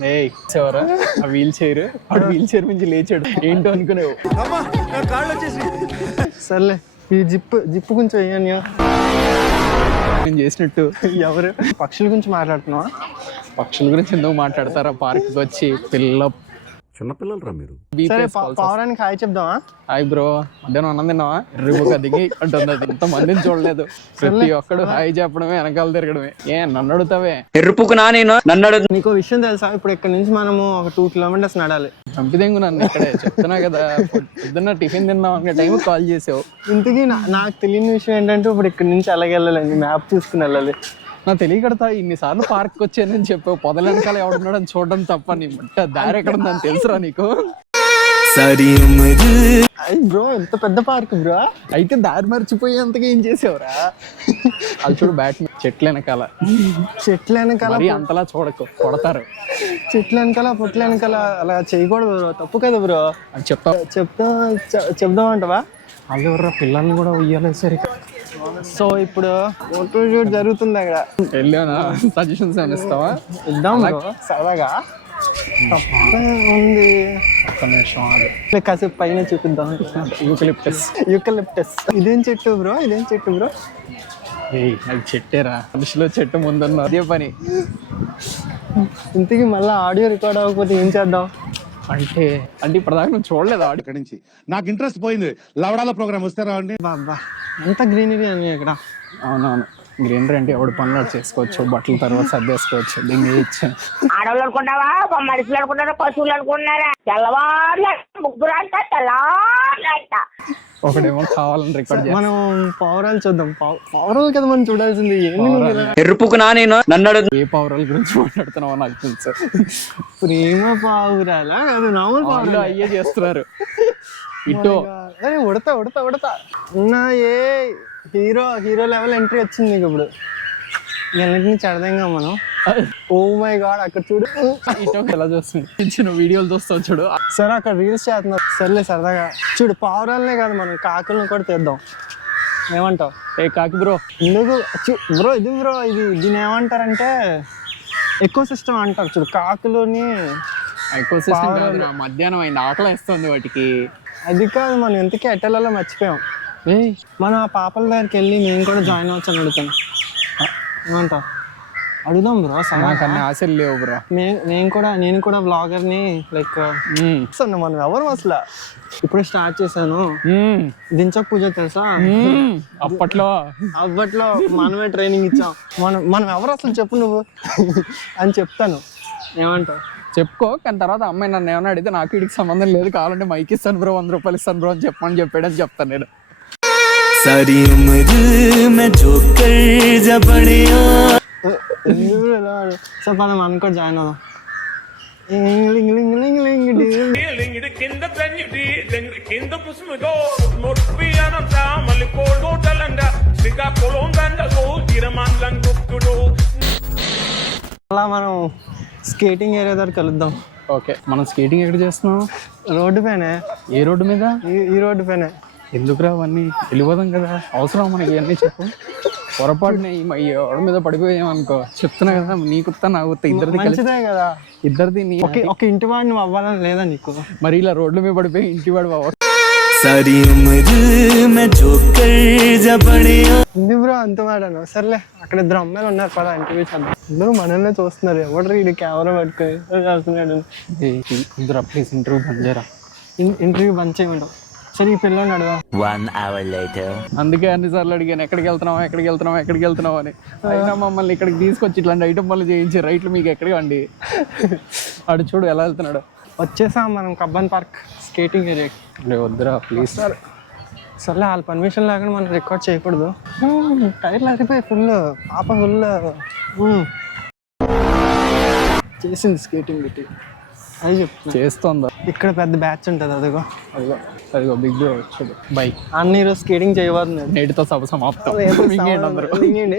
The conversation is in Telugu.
ఎవరా ఆ వీల్ చైర్ వాడు వీల్ చైర్ నుంచి లేచాడు ఏంటో అనుకునేవు. సర్లే ఈ జిప్పు కొంచెం వేయని నేను చేసినట్టు. ఎవరు పక్షుల గురించి మాట్లాడుతున్నావా? పక్షుల గురించి ఎందుకు మాట్లాడతారా? పార్క్కి వచ్చి చిన్నపిల్లలు రా మీరు. సరే పవరానికి హాయ్ చెప్దామా? హాయ్ బ్రో, మధ్యాహ్నం అన్నం తిన్నావా? రివ్వుగా దిగి అంటుంది. అది ఇంత మందిని చూడలేదు. ప్రతి ఒక్కడు హాయ్ చెప్పడమే, వెనకాల తిరగడమే. నన్ను అడుగుతావే ఎరుపుకున్నా నేను నన్ను అడుగు. నీకు విషయం తెలుసా? ఇప్పుడు ఇక్కడ నుంచి మనము ఒక 2 kilometers నడాలి. చంపిదెంగు నన్ను ఇక్కడే. చెప్తున్నా కదా, పొద్దున్న టిఫిన్ తిన్నాం అనే టైం కాల్ చేసావు. ఇంతకీ నాకు తెలియని విషయం ఏంటంటే ఇప్పుడు ఇక్కడ నుంచి అలాగే వెళ్ళాలి, మ్యాప్ చూసుకుని వెళ్ళాలి. నా తెలియకడతా ఇన్నిసార్లు పార్క్ వచ్చానని చెప్పావు. పొదల వెనకాల ఎవడున్నాడని చూడడం తప్ప నీ మట్ట దారి ఎక్కడ ఉందని తెలుసురా నీకు? బ్రో ఎంత పెద్ద పార్క్ బ్రో. అయితే దారి మర్చిపోయేంతగా ఏం చేసావురా? అది చూడు బ్యాట్మెన్ చెట్ల వెనకాల అంతలా చూడకు, కొడతారు. చెట్ల వెనకాల పొట్ల వెనకాల అలా చేయకూడదు బ్రో, తప్పు కదా బ్రో. అది చెప్దామంటవా? వాళ్ళు ఎవరు పిల్లల్ని కూడా ఉయ్యాలి సరిగ్గా. సో ఇప్పుడు ఫోటో షూట్ జరుగుతుంది అక్కడ. వెళ్ళానా? సజెషన్స్ ఏమైనా ఇస్తావా? ఇద్దాం సరదాగా. ఉంది ఒక్క నిమిషం అది కాసేపు పైన చూపిద్దాం. యూకలిప్టస్. ఇదేం చెట్టు బ్రో? అది చెట్టేరా, మనిషిలో చెట్టు ముందున్న అదే పని. ఇంతకీ మళ్ళీ ఆడియో రికార్డ్ అవ్వకపోతే ఏం చేద్దాం? అంటే ఇప్పటిదాకా నువ్వు చూడలేదు ఆడియో? ఇక్కడి నుంచి నాకు ఇంట్రెస్ట్ పోయింది. లవడాల ప్రోగ్రామ్ వస్తారా అండి? బాబా అంత గ్రీనరీ అని ఇక్కడ. అవునవును, గ్రీనరీ అంటే ఎవడు పనులు చేసుకోవచ్చు, బట్టల తర్వాత సర్దేసుకోవచ్చు. దీన్ని ఆడవాళ్ళు అనుకున్నావా, మనుషులు అనుకున్నారా, పశువులు అనుకున్నారా? తెల్లవారు ముగ్గురు అంట, తెల్లారంట. ఒకడేమో కావాలని రికార్డ్. మనం పౌరాలు చూద్దాం. పౌరాలు కదా మనం చూడాల్సింది. ఎరుపుకున్నా నేను నన్ను అడుగు. ఏ పౌరాల గురించి మాట్లాడుతున్నావో నాకు తెలుసు. ప్రేమ పావురాలా? అది నార్మల్ పావురాలు అయ్యే చేస్తున్నారు. ఇటు ఉడతా ఉన్నా. ఏ హీరో లెవెల్ ఎంట్రీ వచ్చింది నీకు ఇప్పుడు. ఎన్నింటిని చెడదంగా మనం. ఓ మై గాడ్, అక్కడ చూడు. ఇటు ఎలా చూస్తుంది, వీడియోలు చూస్తావు చూడు. సరే అక్కడ రీల్స్ చేస్తున్నారు. సర్లే సరదాగా చూడు. పావురాలనే కాదు, మనం కాకులను కూడా తీద్దాం. ఏమంటావు? ఏ కాకి బ్రో? ఎందుకు బ్రో? ఇది దీన్ని ఏమంటారంటే ఎకో సిస్టమ్ అంటారు చూడు. కాకులని ఎకో సిస్టమ్ కాదు, నా మధ్యాహ్నం అయింది, ఆకలి ఇస్తుంది వాటికి. అది కాదు, మనం ఎంతకీ ఎట్టెలలో మర్చిపోయాం. మనం ఆ పాపల దగ్గరికి వెళ్ళి మేము కూడా జాయిన్ అవ్వచ్చు అని అడుగుతాను. ఏమంటావు? అడుగుదాం బ్రో. నాకు అన్ని ఆశలు లేవు బ్రో. నేను కూడా బ్లాగర్ని. లైక్ మనం ఎవరు అసలు ఇప్పుడు స్టార్ట్ చేశాను. దించక పూజ తెలుసా? అప్పట్లో మనమే ట్రైనింగ్ ఇచ్చాం. మనం ఎవరు అసలు చెప్పు నువ్వు అని చెప్తాను. ఏమంటావు? చెప్పుకో. కానీ తర్వాత అమ్మాయి నన్ను ఏమన్నా అడిగితే నాకు వీడికి సంబంధం లేదు, కావాలంటే మైక్ ఇస్తాను బ్రో, 100 రూపాయలు ఇస్తాను బ్రో అని చెప్పాడని చెప్తాను నేను. సో మనం అనుకో జాయిన్ అవుదాం. అలా మనం స్కేటింగ్ ఏరియా దగ్గర కలుద్దాం. ఓకే, మనం స్కేటింగ్ ఎక్కడ చేస్తున్నాం? రోడ్డు పైన. ఏ రోడ్డు మీద? ఈ రోడ్డు పైన. ఎందుకురా అవన్నీ? వెళ్ళిపోదాం కదా, అవసరం మనకి ఇవన్నీ. చెప్పు. పొరపాటున ఎవరి మీద పడిపోయామనుకో, చెప్తున్నా కదా, నీకుత్తా నాకు ఇద్దరిది కలిసిదే కదా. ఇద్దరిది ఒక ఇంటి వాడు నువ్వు అవ్వాలని లేదా నీకు? మరి ఇలా రోడ్ల మీద పడిపోయి ఇంటి వాడు బ్రో అంత వాడాను. సర్లే, అక్కడ 2 అమ్మాయిలు ఉన్నారు కదా, ఇంటర్వ్యూ చేద్దాం. అందరూ మనల్నే చూస్తున్నారు. ఎవరు ఇది కెమెరా పట్టుకొని చేస్తున్నాడు? ప్లీజ్ ఇంటర్వ్యూ బంద్ చేయరా. ఇంటర్వ్యూ బంద్ చేయమంటావు? సరే ఈ పిల్లని అడగా. 1 hour later. అందుకే అన్నిసార్లు అడిగాను, ఎక్కడికి వెళ్తున్నావు అని. అయినా మమ్మల్ని ఇక్కడికి తీసుకొచ్చి ఇట్లాంటి ఐటమ్ పనులు చేయించి రైట్లు మీకు ఎక్కడికి అండి. అడు చూడు ఎలా వెళ్తున్నాడు. వచ్చేసాం మనం కబ్బన్ పార్క్ స్కేటింగ్ ఏరియాకి. వద్దురా ప్లీజ్. సర్లే, వాళ్ళ పర్మిషన్ లేకుండా మనం రికార్డ్ చేయకూడదు. టైర్లు అరిపోయి ఫుల్. పాప ఫుల్ చేసింది స్కేటింగ్ పెట్టి. అది చేస్తుందా? ఇక్కడ పెద్ద బ్యాచ్ ఉంటుంది. అదిగో బిగ్ వచ్చాడు బైక్. అన్ని ఈరోజు స్కేటింగ్ చేయబోతున్నాడు. నేటితో సమాప్తం.